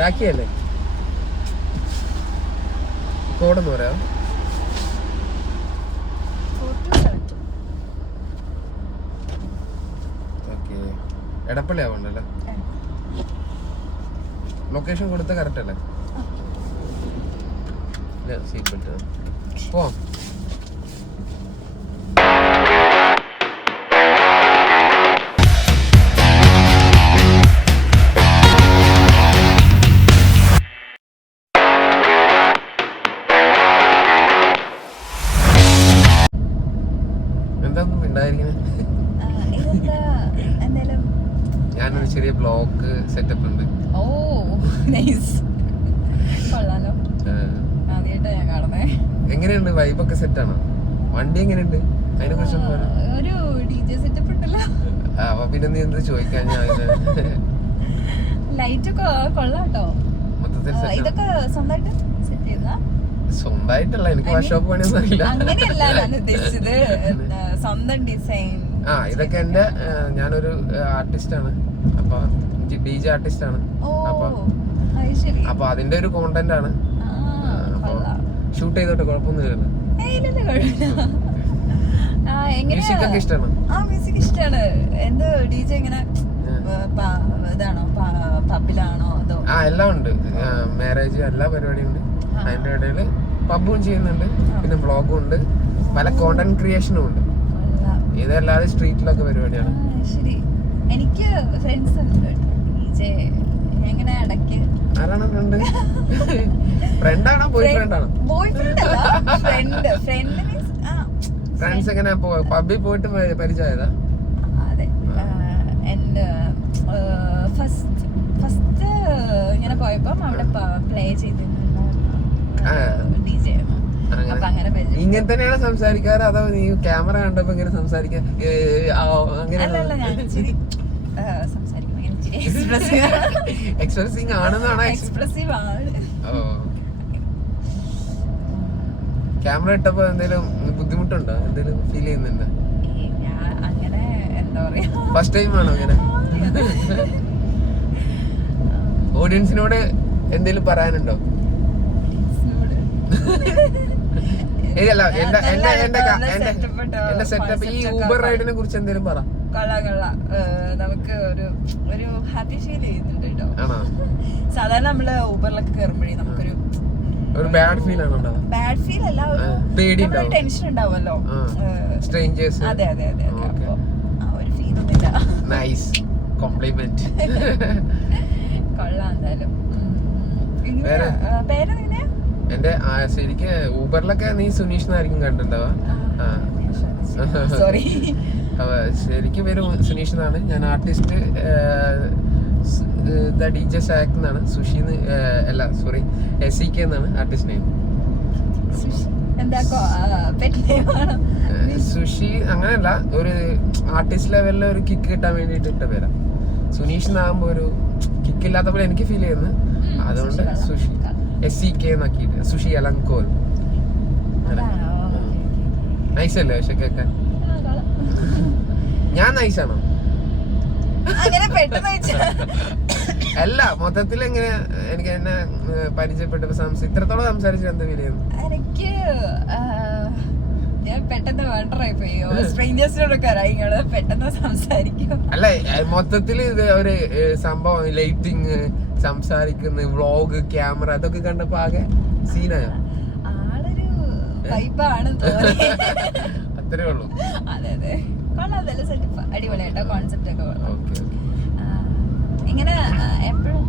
രാഖിയല്ലേ? കോഡെന്ന് പറയാം. Okay, Edappally ആവണ്ടല്ലേ? Location കൊടുത്ത correct അല്ലേ? സീറ്റ് ബെൽറ്റ് പോവാം. ഞാനൊരു ചെറിയ ബ്ലോഗ് സെറ്റപ്പ് ഉണ്ട്. എങ്ങനെയുണ്ട്? വൈബൊക്കെ സെറ്റാണോ? വണ്ടി എങ്ങനെയുണ്ട്? അതിനെ കുറിച്ച് അപ്പൊ പിന്നെ നീ എന്ത് ചോദിക്കാൻ? മൊത്തത്തിൽ സ്വന്തമായിട്ടല്ല, എനിക്ക് വർക്ക്ഷോപ്പ് പണിയൊന്നും അറിയില്ല. ഇതൊക്കെ എന്റെ, ഞാനൊരു ആർട്ടിസ്റ്റ് ആണ്, അപ്പൊ DJ ആർട്ടിസ്റ്റ് ആണ്. അപ്പൊ അതിന്റെ ഒരു കോണ്ടന്റ് ആണ്. ഷൂട്ട് ചെയ്തോട്ടെ, കുഴപ്പമൊന്നുമില്ല. മ്യൂസിക് ഒക്കെ ഇഷ്ടമാണ്. മ്യൂസിക് ഇഷ്ടമാണ്. എന്ത് DJ ഇങ്ങനെ ഇതാണോ, പബ്ബിലാണോ അതോ? എല്ലാം ഉണ്ട്. മാരേജ് എല്ലാ പരിപാടിയും ഉണ്ട്. അതിന്റെ ഇടയില് പബ്ബും ചെയ്യുന്നുണ്ട്, പിന്നെ വ്ളോഗും ഉണ്ട്, പല കോണ്ടന്റ് ക്രിയേഷനും ഉണ്ട്. ഇതല്ലാതെ സ്ട്രീറ്റിലൊക്കെ പരിപാടിയാണ്. എനിക്ക് ഫ്രണ്ട്സ് ഉണ്ട്. എങ്ങനെ ഇടയ്ക്ക് ആരാണ് ഫ്രണ്ട്? ഫ്രണ്ടാണോ ബോയ് ഫ്രണ്ടാണോ? ഫ്രണ്ട്സ് എങ്ങനെ പബ്ബിൽ പോയിട്ട് പരിചയമായതാ? അതെ, എന്റെ ഫസ്റ്റ് ഇങ്ങനെ പോയപ്പോ അവിടെ പ്ലേ ചെയ്തിരുന്നു. ഇങ്ങനെ തന്നെയാണ് സംസാരിക്കാറ്, അതോ നീ ക്യാമറ കണ്ടപ്പോ ഇങ്ങനെ സംസാരിക്കാൻ അങ്ങനെ? എക്സ്പ്രസിംഗ് ആണെന്നാണോ? എക്സ്പ്രസീവ് ആണ്. ക്യാമറ ഇട്ടപ്പോ എന്തെങ്കിലും ബുദ്ധിമുട്ടുണ്ടോ? എന്തെങ്കിലും ഫീൽ ചെയ്യുന്നുണ്ടോ? അങ്ങനെ എന്താ പറയാ, ഫസ്റ്റ് ടൈം ആണോ ഇങ്ങനെ? ഓഡിയൻസിനോട് എന്തെങ്കിലും പറയാനുണ്ടോ? എന്റെ സെറ്റപ്പ്, ഈ ഊബർ റൈഡിനെ കുറിച്ച് എന്തെങ്കിലും പറ. നമുക്ക് ഒരു ഹാപ്പി ഫീൽ ചെയ്യുന്നുണ്ട് കേട്ടോ. സാധാരണ നമ്മള് ഊബറിലൊക്കെ കയറുമ്പോഴേ നമുക്കൊരു ബാഡ് ഫീൽ ആണോ? ബാഡ് ഫീൽ അല്ല, ഒരു ടെൻഷൻ ഉണ്ടാവുമല്ലോ, സ്ട്രേഞ്ചേഴ്സ്. അതെ അതെ അതെ, അപ്പൊ ആ ഒരു ഫീൽ ഒന്നുമില്ല. Nice compliment. കൊള്ളാം. എന്തായാലും പേരെങ്ങനെയാ? എന്റെ ശരിക്ക് ഊബറിലൊക്കെ നീ സുനീഷ് എന്നായിരിക്കും കണ്ടിട്ടുണ്ടാവാ. സോറി, ശരിക്കും പേര് സുനീഷ് എന്നാണ്. ഞാൻ ആർട്ടിസ്റ്റ് DJ സാക്ക് എന്നാണ്. സുഷിന്ന് അല്ല, സോറി, SEK എന്നാണ് ആർട്ടിസ്റ്റ് നെയിം. സുഷി അങ്ങനെയല്ല, ഒരു ആർട്ടിസ്റ്റ് ലെവലിൽ ഒരു കിക്ക് കിട്ടാൻ വേണ്ടിട്ട് ഇട്ട പേരാ. സുനീഷ് എന്നാകുമ്പോ ഒരു കിക്ക് ഇല്ലാത്ത പോലെ എനിക്ക് ഫീൽ ചെയ്യുന്നത്, അതുകൊണ്ട് സുഷി SEK എന്നാക്കിയിട്ട്. സുഷി അലങ്കോൽ. നൈസല്ലേ പക്ഷെ കേൾക്കാൻ? ഞാൻ നൈസാണോ? അല്ല, മൊത്തത്തിൽ എങ്ങനെ എനിക്ക് എന്നെ പരിചയപ്പെട്ടപ്പോ ഇത്രത്തോളം സംസാരിച്ചിട്ട് എന്താ ഫീൽ ചെയ്യുന്നു? എനിക്ക് ഞാൻ പെട്ടെന്ന് വേണ്ടറായി പോയി. സ്ട്രേഞ്ചേഴ്സിനോടൊക്കെ അറിയാം, പെട്ടെന്ന് സംസാരിക്കും. അല്ല, മൊത്തത്തിൽ ഇത് ഒരു സംഭവം, ലൈറ്റിങ്, സംസാരിക്കുന്ന വ്ളോഗ്, ക്യാമറ, അതൊക്കെ കണ്ടപ്പോ ആകെ സീനായോ? ആളൊരു വൈബാണ് തോന്നി. അത്രേ ഉള്ളൂ. അതെ അതെ, കൊള്ളാം. സെറ്റപ്പ് അടിപൊളിയായിട്ടോ, കോൺസെപ്റ്റ് ഒക്കെ കൊള്ളാം. ഇങ്ങനെ എപ്പോഴും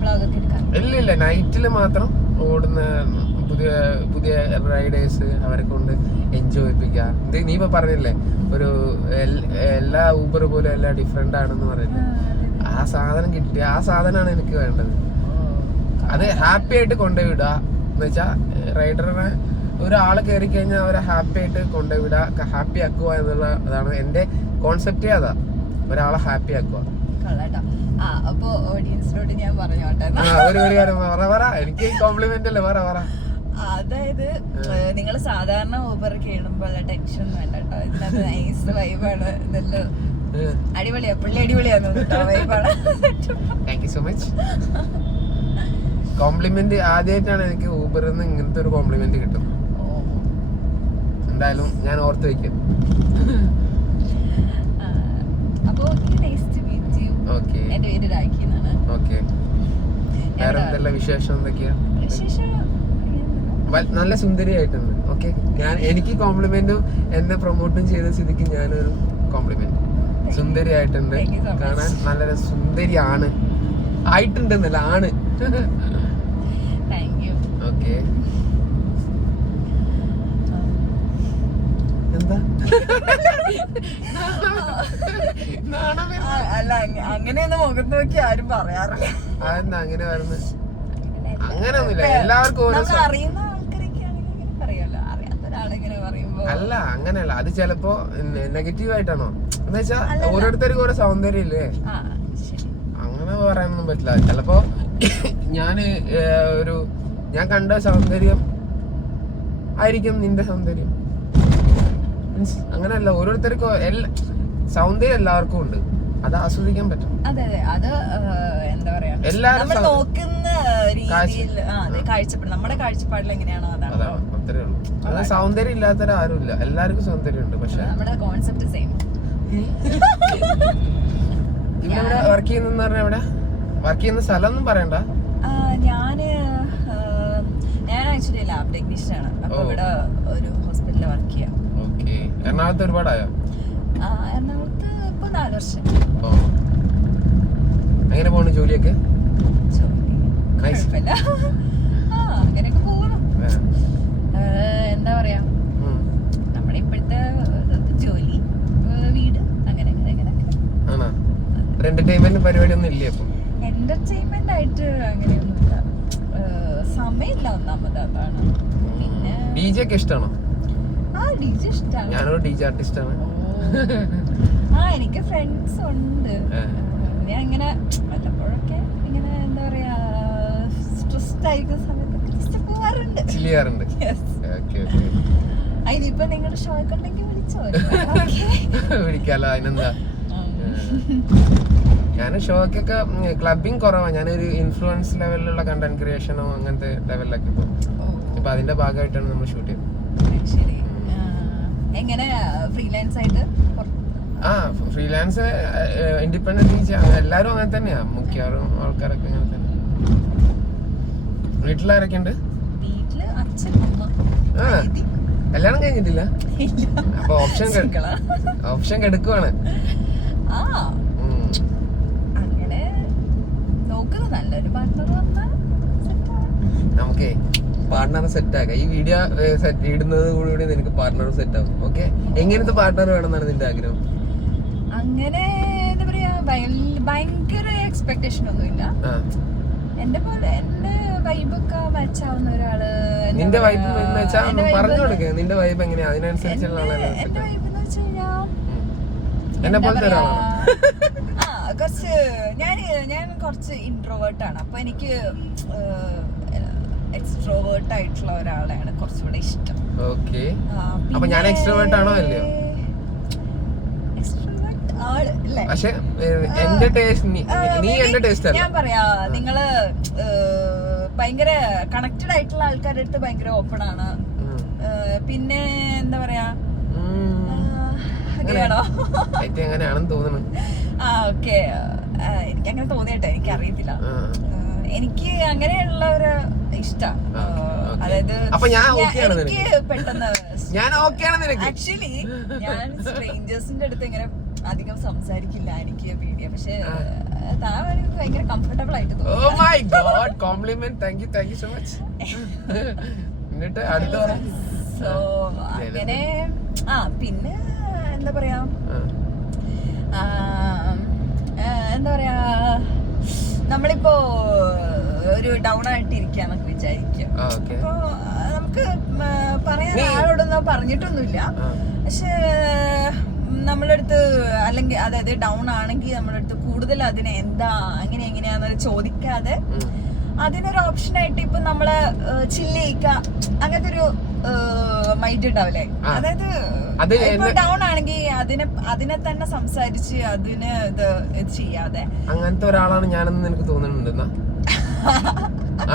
വ്ളോഗൊക്കെ എടുക്കാം? ഇല്ല, നൈറ്റില് മാത്രം ഓടുന്ന പുതിയ പുതിയ റൈഡേഴ്സ്, അവരെ കൊണ്ട് എൻജോയ് ചെയ്യിപ്പിക്കുക. നീ ഇപ്പൊ പറഞ്ഞില്ലേ, ഒരു എല്ലാ ഊബർ പോലും എല്ലാം ഡിഫറെന്റ് ആണെന്ന് പറയില്ലേ, ആ സാധനം കിട്ടി. ആ സാധനമാണ് എനിക്ക് വേണ്ടത്. അത് ഹാപ്പി ആയിട്ട് കൊണ്ടുപോയി വിടുക എന്ന് വെച്ചാൽ, റൈഡറിനെ ഒരാള് കയറി കഴിഞ്ഞാൽ അവരെ ഹാപ്പി ആയിട്ട് കൊണ്ടുപോയി വിടുക, ഹാപ്പി ആക്കുക എന്നുള്ള അതാണ് എന്റെ കോൺസെപ്റ്റേ. അതാ, ഒരാളെ ഹാപ്പി ആക്കുക. അപ്പൊ ഓഡിയൻസിനോട് ഞാൻ പറഞ്ഞോട്ടെ, ഒരു കാര്യം പറ. എനിക്ക് കോംപ്ലിമെന്റ് അല്ലേ, പറ. അതായത് നിങ്ങൾ സാധാരണ ഊബർ കേളുമ്പോൾ ടെൻഷൻ വേണ്ട കേട്ടോ. ഇതിനകത്ത് നൈസ് വൈബാണ്. ഇതെല്ലാം അടിപൊളിയാ, പുള്ളി അടിപൊളിയാന്ന് കേട്ടോ, വൈബാണ്. Thank you so much. Compliment ആദ്യമായിട്ടാണ് എനിക്ക് ഊബറിൽ നിന്ന് ഇങ്ങനത്തെ ഒരു കോംപ്ലിമെന്റ് കിട്ടുന്നത്. എന്തായാലും ഞാൻ ഓർത്ത് വെക്കും. Okay okay. വേറെ എന്തെല്ലാം വിശേഷം എന്തൊക്കെയാ? നല്ല സുന്ദരിയായിട്ടുണ്ട്. ഓക്കെ, എനിക്ക് കോംപ്ലിമെന്റും എന്നെ പ്രൊമോട്ടും ചെയ്ത സ്ഥിതിക്ക് ഞാനൊരു കോംപ്ലിമെന്റ്. സുന്ദരിയായിട്ടുണ്ട്, കാണാൻ നല്ല സുന്ദരിയാണ്. ആയിട്ടുണ്ടെന്നല്ല, ആണ്. ഓക്കെ. എന്താ അല്ല, അങ്ങനെയൊന്നും മുഖത്ത് നോക്കി ആരും പറയാറില്ല. അതെന്താ അങ്ങനെ വരുന്നത്? അങ്ങനെയൊന്നുമില്ല, എല്ലാവർക്കും അറിയുന്ന ആൾക്കാരൊക്കെ പറയുമല്ലോ, അറിയാത്ത ഒരാളെങ്ങനെ പറയുമ്പോ. അല്ല, അങ്ങനെയല്ല. അത് ചിലപ്പോ നെഗറ്റീവ് ആയിട്ടാണോ എന്ന് വെച്ചാ ഓരോരുത്തർക്കും ഓരോ സൗന്ദര്യം ഇല്ലേ, അങ്ങനെ പറയാനൊന്നും പറ്റില്ല. ചിലപ്പോ ഞാൻ കണ്ട സൗന്ദര്യം ആയിരിക്കും നിന്റെ സൗന്ദര്യം. മീൻസ് അങ്ങനെയല്ല, ഓരോരുത്തർക്കും സൗന്ദര്യം എല്ലാവർക്കും ഉണ്ട്, അത് ആസ്വദിക്കാൻ പറ്റും. അതെ അതെ, അത് എന്താ പറയാ, നമ്മൾ നോക്കുന്ന രീതിയിൽ കാഴ്ചപ്പാട്, നമ്മുടെ കാഴ്ചപ്പാടിൽ എങ്ങനെയാണോ അതാണ്. അത്രേ ഉള്ളൂ. അത് സൗന്ദര്യം ഇല്ലാത്തവരാരും ഇല്ല, എല്ലാവർക്കും സൗന്ദര്യമുണ്ട്. പക്ഷെ നമ്മുടെ കോൺസെപ്റ്റ് സെയിം. ഇവിടെ വർക്ക് ചെയ്യുന്ന പറഞ്ഞാ, എവിടെ വർക്ക് ചെയ്യുന്ന സ്ഥലം ഒന്നും പറയണ്ട. ഞാൻ ആക്ച്വലി ലാബ് ടെക്നീഷ്യൻ ആണ്. അപ്പൊ ഇവിടെ ഒരു ഹോസ്പിറ്റലിൽ വർക്ക് ചെയ്യാം. ഓക്കെ. എറണാകുളത്ത് ഒരുപാടായോ? എറണാകുളത്ത് ഇപ്പൊ 4 വർഷം. എങ്ങനെ പോണു ജോലിയൊക്കെ? അങ്ങനെയൊക്കെ പോകണം. എന്താ പറയാ, നമ്മുടെ ഇപ്പോഴത്തെ ജോലി, വീട്, അങ്ങനെ ആണോ? എന്റർടൈൻമെന്റ് പരിപാടി ഒന്നും ഇല്ലേ? അപ്പൊ എന്റർടൈൻമെന്റ് ആയിട്ട് അങ്ങനെയൊന്നുമില്ല, സമയമില്ല. ഒന്നാമത് അതാണ്. പിന്നെ DJ ഒക്കെ ഇഷ്ടമാണോ? DJ ഇഷ്ടമാണ്. ഞാനൊരു DJ ആർട്ടിസ്റ്റ് ആണ്. എനിക്ക് ഫ്രണ്ട്സ് ഉണ്ട്. ഞാൻ ഇങ്ങനെ വല്ലപ്പോഴൊക്കെ ഇങ്ങനെ എന്താ പറയാ, സ്ട്രെസ്ഡ് ആയിരിക്കുന്ന സമയത്ത് പോവാറുണ്ട്, ചില്ല് ചെയ്യാറുണ്ട്. അതിനിപ്പോ നിങ്ങളുടെ ഷോ ഒക്കെ ഉണ്ടെങ്കിൽ വിളിച്ചോ. വിളിക്കാലോ, അതിനെന്താ. ഞാൻ ഷോക്കൊക്കെ ക്ലബിങ് കുറവാ. ഞാനൊരു ഇൻഫ്ലുവൻസ് ലെവലിലുള്ള കണ്ടന്റ് ക്രിയേഷനോ അങ്ങനത്തെ ലെവലിലൊക്കെ ഇപ്പൊ അതിന്റെ ഭാഗമായിട്ടാണ് നമ്മൾ ഷൂട്ട് ചെയ്യുന്നത്. എങ്ങനെ ഫ്രീലാൻസ് ആയിട്ട്? ഫ്രീലാൻസ്, ഇൻഡിപെൻഡന്റ്, എല്ലാരും അങ്ങനെ തന്നെയാ. മിക്കവാറും ആൾക്കാരൊക്കെ അങ്ങനെ തന്നെ. വീട്ടിലാരൊക്കെ ഉണ്ട്? വീട്ടില് അച്ഛൻ, അമ്മ. കല്യാണം കഴിഞ്ഞിട്ടില്ല? അപ്പൊ ഓപ്ഷൻ കെടുക്കുവാണ്. അങ്ങനെ നോക്കുന്നു, നല്ലൊരു പാർട്ട്ണർ വന്നാൽ നമുക്കേ പാർട്ട്ണർ സെറ്റ് ആക്കാം. ഈ വീഡിയോ സെറ്റ് ഇടുന്നത് കൂടി നിനക്ക് പാർട്ട്ണർ സെറ്റ് ആവും. ഓക്കെ, എങ്ങനത്തെ പാർട്ട്ണർ വേണമെന്നാണ് നിന്റെ ആഗ്രഹം? അങ്ങനെ എന്താ പറയാ, ഭയങ്കര എക്സ്പെക്ടേഷൻ ഒന്നുമില്ല. എന്റെ പോലെ എന്റെ വൈബൊക്കെ മാച്ച് ആവുന്ന ഒരാള്. നിന്റെ വൈബ് പറഞ്ഞു കൊടുക്കുക. നിന്റെ വൈബ് എങ്ങനെയാ, അതിനനുസരിച്ചുള്ള ആളല്ലേ? എന്റെ വൈബ് എന്ന് വെച്ച് കഴിഞ്ഞാൽ എന്നെ പോലത്തെ ഒരാളാണ്. കുറച്ച് ഞാൻ കുറച്ച് ഇൻട്രോവേർട്ട് ആണ്. അപ്പൊ എനിക്ക് എക്സ്ട്രോവേർട്ട് ആയിട്ടുള്ള ഒരാളെയാണ് കുറച്ചുകൂടെ ഇഷ്ടം. ഓക്കെ, അപ്പൊ ഞാൻ എക്സ്ട്രോവേർട്ട് ആണോ അല്ലയോ? പക്ഷെ എന്റെ ടേസ്റ്റ്, നീ എന്റെ ടേസ്റ്റ് അല്ല. ഞാൻ പറയാ, നിങ്ങള് ഭയങ്കര കണക്റ്റഡ് ആയിട്ടുള്ള ആൾക്കാരുടെ അടുത്ത് ഭയങ്കര ഓപ്പൺ ആണ്. പിന്നെ എന്താ പറയാ, അങ്ങനെയാണോ? അങ്ങനെയാണെന്ന് തോന്നുന്നു. ഓക്കെ, എനിക്ക് അങ്ങനെ തോന്നിയിട്ടെ, എനിക്ക് അറിയത്തില്ല. എനിക്ക് അങ്ങനെയുള്ളവര് ഇഷ്ടം. അതായത് എനിക്ക് പെട്ടെന്ന് ആക്ച്വലി ഞാൻ സ്ട്രേഞ്ചേഴ്സിന്റെ അടുത്ത് ഇങ്ങനെ അധികം സംസാരിക്കില്ല, എനിക്ക് പേടിയാ. പക്ഷെ താൻ എനിക്ക് ഭയങ്കര കംഫർട്ടബിൾ ആയിട്ട് തോന്നി. Oh my god, compliment. Thank you so much. എന്നിട്ട് അടുത്ത പറ. സോ അങ്ങനെ പിന്നെ എന്താ പറയാ, എന്താ പറയാ, നമ്മളിപ്പോ ഒരു ഡൗൺ ആയിട്ട് ഇരിക്കാന്നൊക്കെ വിചാരിക്കും. അപ്പൊ നമുക്ക് പറയാൻ ആരോടൊന്നും പറഞ്ഞിട്ടൊന്നുമില്ല. പക്ഷെ നമ്മളടുത്ത്, അല്ലെങ്കിൽ അതായത് ഡൗൺ ആണെങ്കിൽ നമ്മളടുത്ത് കൂടുതൽ അതിനെ എന്താ എങ്ങനെയാന്ന് ചോദിക്കാതെ അതിനൊരു ഓപ്ഷൻ ആയിട്ട് ഇപ്പൊ നമ്മള് ചില്ലിക്ക അങ്ങനത്തെ ഒരു മൈൻഡ് ഉണ്ടാവില്ലേ? അതായത് ഇപ്പൊ ഡൗൺ ആണെങ്കിൽ അതിനെ തന്നെ സംസാരിച്ച് അതിന് ഇത് ചെയ്യാതെ അങ്ങനത്തെ ഒരാളാണ് ഞാനെന്ന് എനിക്ക് തോന്നുന്നുണ്ടെന്നാ.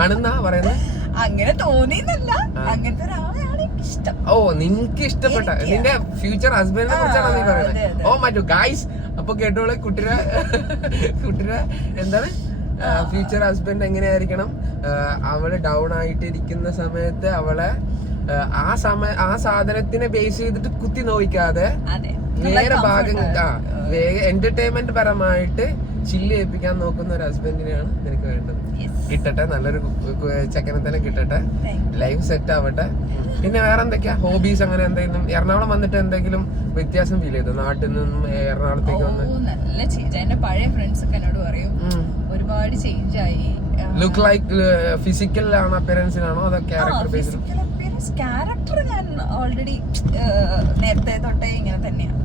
ആണെന്നാ പറയുന്നത്? അങ്ങനെ തോന്നിയെന്നല്ല, അങ്ങനത്തെ ഒരാളെയാണ് എനിക്ക് ഇഷ്ടം. ഓ, നിനക്ക് ഇഷ്ടപ്പെട്ട നിന്റെ ഫ്യൂച്ചർ ഹസ്ബൻഡിനെ കുറിച്ചാണ് നീ പറയുന്നത്? ഓ മറ്റു ഗൈസ്, അപ്പൊ കേട്ടോളെ, കുട്ടിയുടെ എന്താണ് ഫ്യൂച്ചർ ഹസ്ബൻഡ് എങ്ങനെയായിരിക്കണം? അവള് ഡൗൺ ആയിട്ടിരിക്കുന്ന സമയത്ത് അവളെ ആ സാധനത്തിനെ ബേസ് ചെയ്തിട്ട് കുത്തി നോവിക്കാതെ വേറെ ഭാഗങ്ങൾ എന്റർടൈൻമെന്റ് പരമായിട്ട് ചില്ല് ചെയ്യിപ്പിക്കാൻ നോക്കുന്ന ഒരു ഹസ്ബൻഡിനെയാണ് നിനക്ക് വേണ്ടത്. കിട്ടട്ടെ, നല്ലൊരു ചെക്കനെ തന്നെ കിട്ടട്ടെ, ലൈഫ് സെറ്റ് ആവട്ടെ. പിന്നെ വേറെ എന്തൊക്കെയാ ഹോബീസ്? അങ്ങനെ എന്തെങ്കിലും എറണാകുളം വന്നിട്ട് എന്തെങ്കിലും വ്യത്യാസം ഫീൽ ചെയ്തു നാട്ടിൽ നിന്നും എറണാകുളത്തേക്ക് വന്ന്? നല്ല ചേഞ്ച്. എന്റെ പഴയ ഫ്രണ്ട്സ് ഒക്കെ എന്നോട് പറയും ഒരുപാട് ചേഞ്ച് ആയി. ലുക്ക് ലൈക്ക് ഫിസിക്കൽ ആണോ അപ്പിയറൻസിനാണോ അതോ ക്യാരക്ടർ ബേസ്ഡ്? ക്യാരക്ടർ ഞാൻ ഓൾറെഡി നേരത്തെ തൊട്ടേ ഇങ്ങനെ തന്നെയാണ്.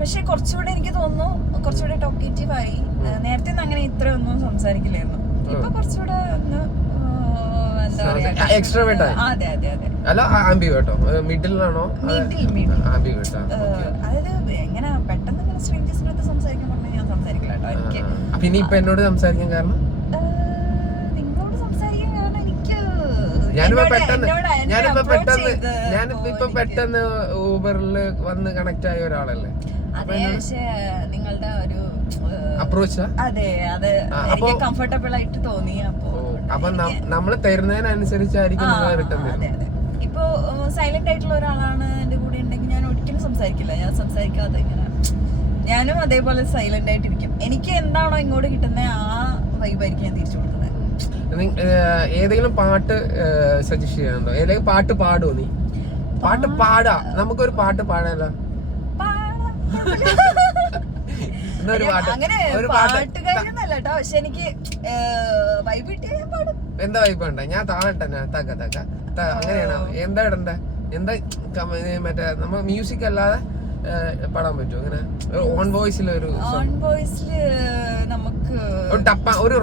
പക്ഷെ കുറച്ചുകൂടെ എനിക്ക് തോന്നുന്നു കുറച്ചുകൂടെ ടോക്കേറ്റീവ് ആയി. നേരത്തെ അങ്ങനെ ഇത്രയൊന്നും സംസാരിക്കില്ലായിരുന്നു. ഇപ്പൊ കുറച്ചുകൂടെ ഒന്ന് എക്സ്ട്രോവേർട്ട് ആയി. അതെ അതെ അതെ. അല്ല ആംബിവേർട്ടോ? മിഡിലാണോ? ആംബിവേർട്ട്. അതായത് എങ്ങനെ പെട്ടെന്ന് ഇങ്ങനെ സ്ട്രേഞ്ചേഴ്സിന്റെ അടുത്ത് സംസാരിക്കാൻ പറഞ്ഞാൽ ഞാൻ സംസാരിക്കില്ല കേട്ടോ. എനിക്ക് പിന്നെ ഇപ്പൊ എന്നോട് സംസാരിക്കാൻ കാരണം? നിങ്ങളോട് സംസാരിക്കാൻ കാരണം എനിക്ക് ഞാനിപ്പോ പെട്ടെന്ന് ഊബറിൽ വന്ന് കണക്ട് ആയ ഒരാളല്ലേ. അതെ, പക്ഷേ നിങ്ങളുടെ ഒരു അപ്രോച്ച് അതെ അത് എനിക്ക് കംഫർട്ടബിൾ ആയിട്ട് തോന്നി. അപ്പൊ നമ്മള് തരുന്നതിനനുസരിച്ചായിരിക്കും റിട്ടേൺ തരുന്നത്. ഇപ്പൊ സൈലന്റ് ആയിട്ടുള്ള ഒരാളാണ് എന്റെ കൂടെ ഉണ്ടെങ്കിൽ ഞാൻ ഒരിക്കലും സംസാരിക്കില്ല. ഞാൻ സംസാരിക്കാതെ ഇങ്ങനെ ഞാനും അതേപോലെ സൈലന്റ് ആയിട്ടിരിക്കും. എനിക്ക് എന്താണോ ഇങ്ങോട്ട് കിട്ടുന്നത് ആ വൈബായിരിക്കും ഞാൻ തിരിച്ചു കൊടുക്കുന്നത്. ഏതെങ്കിലും പാട്ട് സജസ്റ്റ് ചെയ്യാനുണ്ടോ? ഏതെങ്കിലും പാട്ട് പാടുമോ നീ? പാട്ട് പാടാ, നമുക്കൊരു പാട്ട് പാടാലോ. അങ്ങനെ പാട്ടുകാരൊന്നല്ല കേട്ടോ, പക്ഷെ എനിക്ക് വൈബ് കിട്ടിയാൽ ഞാൻ പാടും. എന്താ വൈബ് ഉണ്ട്? ഞാൻ താഴട്ടെ, അങ്ങനെയാണോ? എന്താ ഇടണ്ടേ? എന്താ മറ്റേ നമ്മ മ്യൂസിക് അല്ലാതെ പാടാൻ പറ്റുമോ? അങ്ങനെ ഓൺ വോയിസിൽ ഒരു നമുക്ക് ഒരു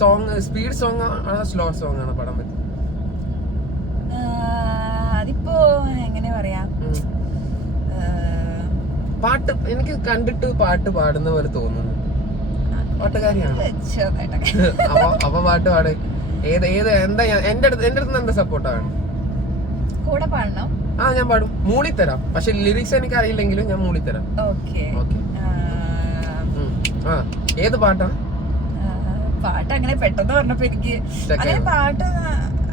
സോങ്, സ്പീഡ് സോങ് ആണോ സ്ലോ സോങ് ആണോ പാടാൻ പറ്റും? അതിപ്പോ എങ്ങനെ പറയാ, പാട്ട് എനിക്ക് കണ്ടിട്ട് പാട്ട് പാടുന്ന പോലെ തോന്നുന്നു. പാട്ടുകാരിയാണ്. അപ്പൊ പാട്ട് പാട്. എന്താ എന്റെ അടുത്ത് എന്താ സപ്പോർട്ടാണ്? കൂടെ പാടണം. ഞാൻ പാടും, മൂളിത്തരാം. പക്ഷെ ലിറിക്സ് എനിക്ക് അറിയില്ലെങ്കിലും ഞാൻ മൂളിത്തരാം. ഏത് പാട്ടാണ്? പാട്ട് അങ്ങനെ പെട്ടെന്ന് പറഞ്ഞപ്പോ എനിക്ക് പാട്ട്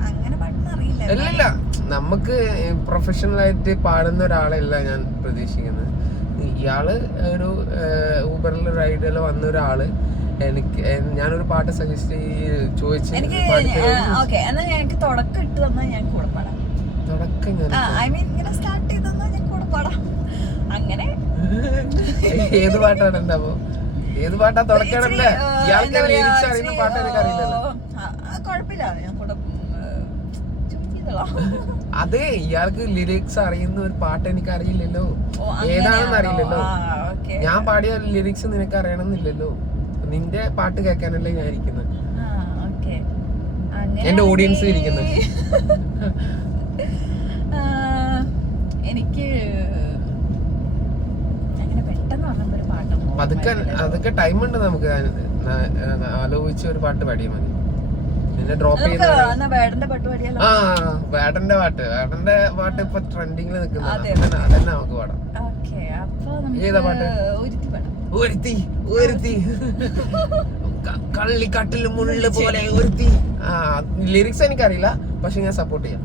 അങ്ങനെ പാട്ടൊന്നും അറിയില്ല. ഇല്ല, നമുക്ക് പ്രൊഫഷണൽ ആയിട്ട് പാടുന്ന ഒരാളല്ല ഞാൻ പ്രതീക്ഷിക്കുന്നത്. ഇയാള് ഒരു ഊബറിൽ റൈഡിൽ വന്ന ഒരാള് ഞാനൊരു പാട്ട് സജസ്റ്റ് ചോദിച്ചു. എനിക്ക് തുടക്കം ഇട്ട് തന്നാൽ ഞാൻ കൂടെ പാടാം. അങ്ങനെ ഏത് പാട്ടാണ് ഉണ്ടാവോ? ഏത് പാട്ടാ തുടക്കണല്ലേ? ഇയാൾക്ക് ലിറിക്സ് അറിയുന്ന പാട്ട് എനിക്ക് അറിയില്ലല്ലോ. കുഴപ്പമില്ല, ഞാൻ കൂടെ അതെ, ഇയാൾക്ക് ലിറിക്സ് അറിയുന്ന ഒരു പാട്ട് എനിക്ക് അറിയില്ലല്ലോ, ഏതാണെന്ന് അറിയില്ലല്ലോ. ഞാൻ പാടിയ ലിറിക്സ് നിനക്ക് അറിയണമെന്നില്ലല്ലോ. നിന്റെ പാട്ട് കേൾക്കാനല്ലേ ഞാൻ ഇരിക്കുന്നത്, എന്റെ ഓഡിയൻസ് ഇരിക്കുന്നത്. എനിക്ക് അങ്ങനെ പെട്ടെന്ന് ഒരു പാട്ട് അതൊക്കെ ടൈം ഉണ്ട്, നമുക്ക് ആലോചിച്ച് ഒരു പാട്ട് പാടിയാൽ മതി. നിന്നെ ഡ്രോപ്പ് ചെയ്യുന്ന വേടന്റെ പാട്ട് ഇപ്പൊ ട്രെൻഡിങ്ങിൽ നിൽക്കുന്നത്, അതന്നെ നമുക്ക് പാടാം. ഏതാ പാട്ട്? ഒരുത്തി കള്ളിക്കാട്ടില് മുള്ളു പോലെ ഒരുത്തി. ലിറിക്സ് എനിക്കറിയില്ല, പക്ഷെ ഞാൻ സപ്പോർട്ട് ചെയ്യാം.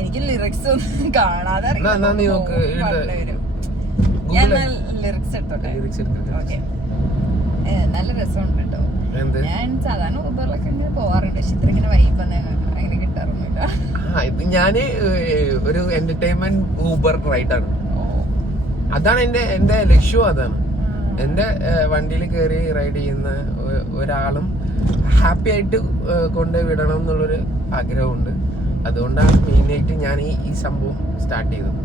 എനിക്ക് ലിറിക്സ് ഒന്നും കാണാതെ നോക്ക്, നല്ല രസമുണ്ട് കേട്ടോ. ഞാൻ സാധാരണ ഊബറിലൊക്കെ ഇങ്ങനെ പോവാറുണ്ട്, പക്ഷെ ഇത്ര ഇങ്ങനെ വൈബ് അങ്ങനെ കിട്ടാറൊന്നുമില്ല. ഇത് ഞാന് ഒരു എന്റർടൈൻമെന്റ് ഊബർ റൈഡാണ്. അതാണ് എന്റെ ലക്ഷ്യവും. അതാണ് എന്റെ വണ്ടിയിൽ കയറി റൈഡ് ചെയ്യുന്ന ഒരാളും ഹാപ്പി ആയിട്ട് കൊണ്ടുപോയി വിടണം എന്നുള്ളൊരു ആഗ്രഹമുണ്ട്. അതുകൊണ്ടാണ് മെയിനായിട്ട് ഞാൻ ഈ സംഭവം സ്റ്റാർട്ട് ചെയ്തത്.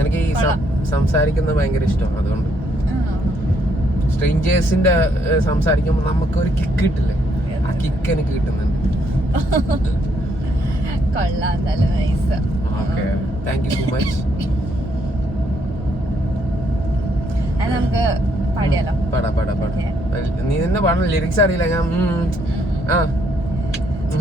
എനിക്ക് ഈ സംസാരിക്കുന്നത് ഭയങ്കര ഇഷ്ടമാണ്. അതുകൊണ്ട് സ്ട്രേഞ്ചേഴ്സിന്റെ സംസാരിക്കുമ്പോൾ നമുക്കൊരു കിക്ക് കിട്ടില്ലേ, ആ കിക്ക് എനിക്ക് കിട്ടുന്നുണ്ട്. Okay, thank you so much. നമുക്ക് പാടിയാലോ? പാടാ. നീ തന്നെ പാടണം, ലിറിക്സ് അറിയില്ല. ഞാൻ ആ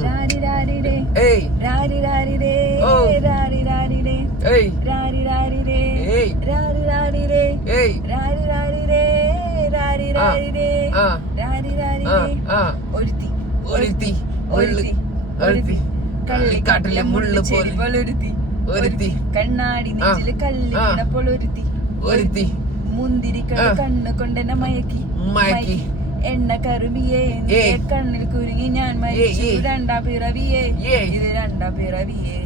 രാരി രാരി രേ ഏയ് രാരി രാരി രേ ഓ. രാരി രാരി രേ ഏയ് രാരി രാരി രേ ഏയ് രാരി രാരി രേ ഏയ് രാരി രാരി രേ രാരി രാരി രേ ആ രാരി രാരി ആ രേ ആ ഒരുത്തി ഒരുത്തി ഒരുത്തി ഒരുത്തി കള്ളിക്കാട്ടിലെ മുള്ളു പോലെ ഒരുത്തി ഒരുത്തി കണ്ണാടി നെഞ്ചില് കല്ലിടപ്പോൾ ഒരുത്തി ഒരുത്തി മുന്തിരി കണ്ണ് കൊണ്ടെന്നെ മയക്കി മയക്കി എണ്ണ കറുമിയേ നിന്റെ കണ്ണിൽ കുരുങ്ങി ഞാൻ മരിച്ചു രണ്ടാം പിറവിയേ ഇത് രണ്ടാം പിറവിയേ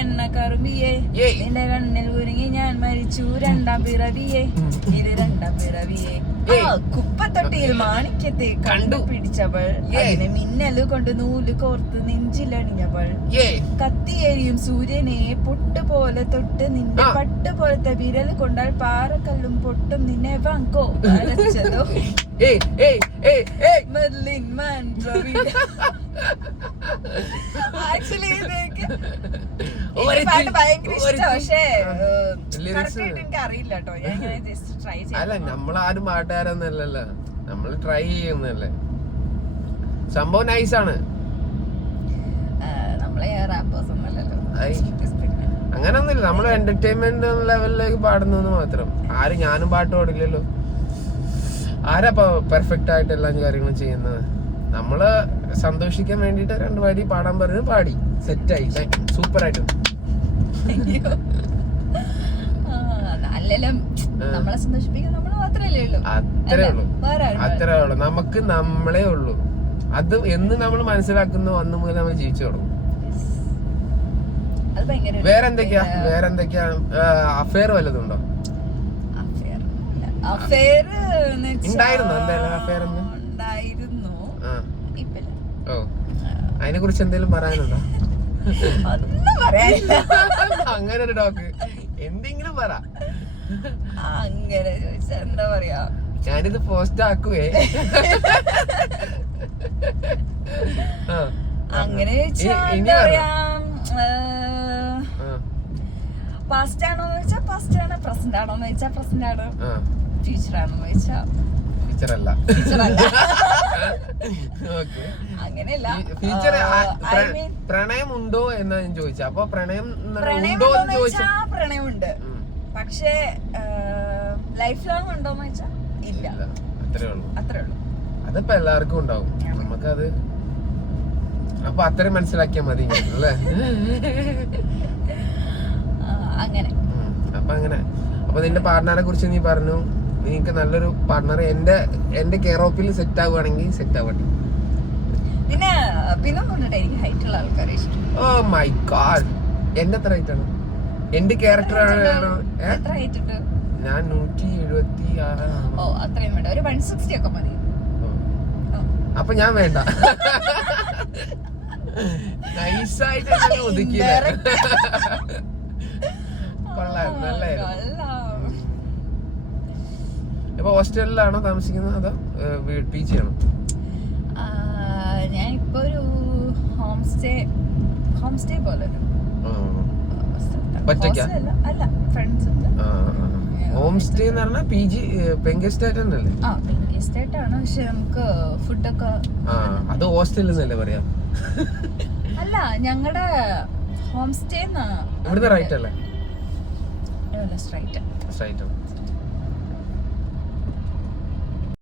എണ്ണ കറുമിയേ നിന്റെ കണ്ണിൽ കുരുങ്ങി ഞാൻ മരിച്ചു രണ്ടാം പിറവിയേ ഇത് രണ്ടാം പിറവിയേ കുപ്പത്തൊട്ടിയിൽ മാണിക്യത്തെ കണ്ടു പിടിച്ചവൾ അതിനെ മിന്നല് കൊണ്ട് നൂല് കോർത്ത് നെഞ്ചിലണിഞ്ഞവൾ കത്തിയേരിയും സൂര്യനെ പൊട്ടുപോലെ തൊട്ട് നിന്റെ പട്ട് പോലത്തെ വിരൽ കൊണ്ടാൽ പാറക്കല്ലും പൊട്ടും നിന്നെ വാങ്കോ അരച്ചതോ മെർലിൻ മാൻഡ്രോവി. Actually, എനിക്ക് പാട്ട് ഭയങ്കര ഇഷ്ടമാണ്, പക്ഷേ എനിക്ക് അറിയില്ല കേട്ടോ. ഞാൻ ഇങ്ങനെ ജസ്റ്റ് ട്രൈ ചെയ്തു. അല്ല, നമ്മളാരും പാട്ടുകാരൊന്നല്ലല്ലോ, നമ്മൾ ട്രൈ ചെയ്യുന്നല്ലേ. സംഭവം നൈസാണ്. നമ്മളെ റാപ്പേഴ്സ് ഒന്നല്ലല്ലോ. അങ്ങനൊന്നുമില്ല, നമ്മള് എന്റർടൈൻമെന്റ് ലെവലിലേക്ക് പാടുന്നു മാത്രം. ആരും ഞാനും പാട്ട് പാടില്ലല്ലോ. ആരാ പെർഫെക്റ്റ് ആയിട്ട് എല്ലാ കാര്യങ്ങളും ചെയ്യുന്നത്? നമ്മള് സന്തോഷിക്കാൻ വേണ്ടിട്ട് 2 വരി പാടാൻ പറഞ്ഞു, പാടി സെറ്റായി, സൂപ്പർ ആയിട്ട്. നമ്മളെ സന്തോഷിപ്പിക്കാൻ നമ്മൾ മാത്രമല്ലേ ഉള്ളൂ. അത്രേ ഉള്ളൂ, നമുക്ക് നമ്മളേ ഉള്ളൂ. അത് എന്ന് നമ്മൾ മനസ്സിലാക്കുന്നു അന്ന് മുതൽ നമ്മൾ ജീവിച്ചു തുടങ്ങും. വേറെന്തൊക്കെയാ അഫെയർ വല്ലതുണ്ടോ? ഉണ്ടായിരുന്നു ഓ, അതിനെ കുറിച്ച് എന്തെങ്കിലും പറയാനുണ്ടോ? അങ്ങനെ ഒരു ടോക്ക് എന്തെങ്കിലും പറ. അങ്ങനെ ചോദിച്ചാ എന്താ പറയാ, ഞാനിത് പോസ്റ്റ് ആക്കുവേ. അങ്ങനെ ചോദിച്ചാ എന്താ പറയാ, പാസ്റ്റ് ആണോന്ന് ചോദിച്ചാ പാസ്റ്റ് ആണ്, പ്രസന്റ് ആണോന്ന് ചോദിച്ചാ പ്രസന്റ് ആണ്, ഫ്യൂച്ചർ ആണോന്ന് ചോദിച്ചാ ഫ്യൂച്ചറല്ല. അങ്ങനെയല്ല. പ്രണയം ഉണ്ടോ എന്നാ ഞാൻ ചോദിച്ചാ. അപ്പൊ പ്രണയം പ്രണയമുണ്ട്, പക്ഷേ ലൈഫ് ലോങ് ഉണ്ടോന്ന് ചോദിച്ചാ ഇല്ല. അത്രേ ഉള്ളൂ. അതിപ്പോ എല്ലാവർക്കും ഉണ്ടാവും, നമുക്കത് അപ്പൊ അത്രയും മനസ്സിലാക്കിയാ മതി അല്ലേ? അങ്ങനെ. അപ്പൊ നിന്റെ പാർട്ട്ണറെ കുറിച്ച് നീ പറഞ്ഞു, നിനക്ക് നല്ലൊരു പാർട്ട്ണർ എന്റെ കെയർ ഓഫിൽ സെറ്റ് ആവുകയാണെങ്കിൽ സെറ്റ് ആവട്ടെ. പിന്നെ എനിക്ക് ഹൈറ്റ് ഉള്ള ആൾക്കാരെ ഇഷ്ടം. ഓ മൈ ഗോഡ്, എന്റെ എത്ര ഹൈറ്റ് ആണ്? എന്റെ ക്യാരക്ടർ ആണ്. ഞാൻ 176. ഓ, അത്രയും വേണ്ട, ഒരു 160 ഒക്കെ മതി. അപ്പൊ ഞാൻ വേണ്ട. നൈസായിട്ട് ഒതുക്കിയ കൊള്ളാം, നല്ലായിരുന്നു. ഇപ്പൊ ഹോസ്റ്റലിലാണോ താമസിക്കുന്നത് അതോ PG ആണോ? ഞാൻ ഇപ്പൊ ഒരു ഹോം സ്റ്റേ പോലെ. അല്ല, ഫ്രണ്ട്സ് ഉണ്ട്. ഹോം സ്റ്റേ എന്ന് പറഞ്ഞാൽ PG പെങ്കെസ്റ്റേറ്റ് അല്ലേ? പെങ്കെസ്റ്റേറ്റ് ആണ്, പക്ഷെ നമുക്ക് ഫുഡൊക്കെ. അത് ഹോസ്റ്റലിൽ നിന്നല്ലേ പറയാ? അല്ല, ഞങ്ങളുടെ ഹോം സ്റ്റേ ഇവിടുന്ന് റൈറ്റ് അല്ലേ? സ്ട്രൈറ്റ്.